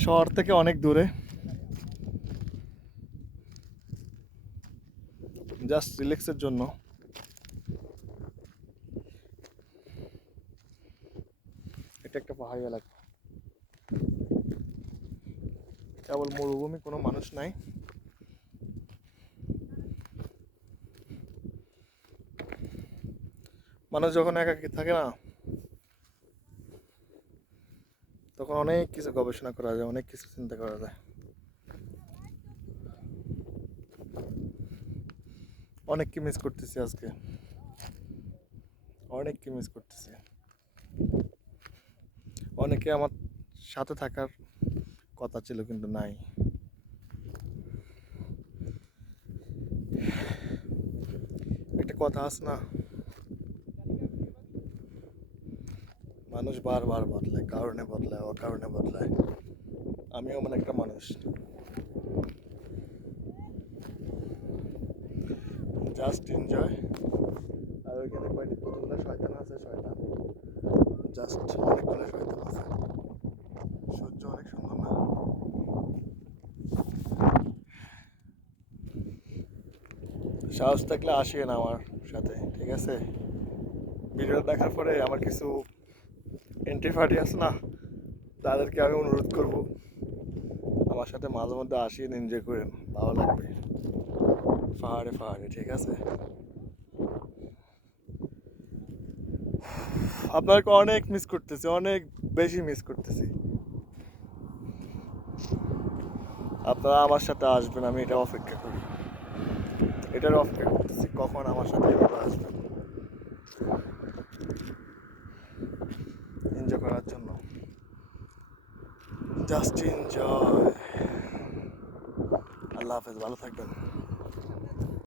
শহর থেকে অনেক দূরে, জাস্ট রিল্যাক্সের জন্য। এটা একটা পাহাড়ি এলাকা, কেবল মরুভূমি, কোনো মানুষ নাই। মানুষ যখন একাকী থাকে না, তখন অনেক কিছু গবেষণা করা যায়, অনেক কিছু চিন্তা করা যায়। অনেককে মিস করতেছি আজকে, অনেককে মিস করতেছি। অনেকে আমার সাথে থাকার কথা ছিল কিন্তু নাই। একটা কথা আছে না, মানুষ বারবার বদলায়, কারণে বদলায়, অকারণে বদলায়। আমিও মানে একটা মানুষ। Just enjoy. আর ওইখানে কতগুলো শয়তান আছে, শয়তান জাস্ট অনেকগুলো শয়তান আছে। সূর্য অনেক সুন্দর না? সাহস থাকলে আসিয়েন আমার সাথে, ঠিক আছে? ভিডিও দেখার পরে আমার কিছু এন্ট্রি পার্টি আছে না, তাদেরকে আমি অনুরোধ করব আমার সাথে মাঝে মধ্যে আসিয়েন, এনজয় করেন, ভালো লাগবে। পাহাড়ে পাহাড়ে, ঠিক আছে? আপনাকে অনেক মিস করতেছি, অনেক বেশি মিস করতেছি। আপনারা আমার সাথে আসবেন, আমি এটা অপেক্ষা করি, এটার অপেক্ষা করতেছি কখন আমার সাথে এভাবে আসবেন এনজয় করার জন্য। Just enjoy. আল্লাহ হাফেজ, ভালো থাকবেন।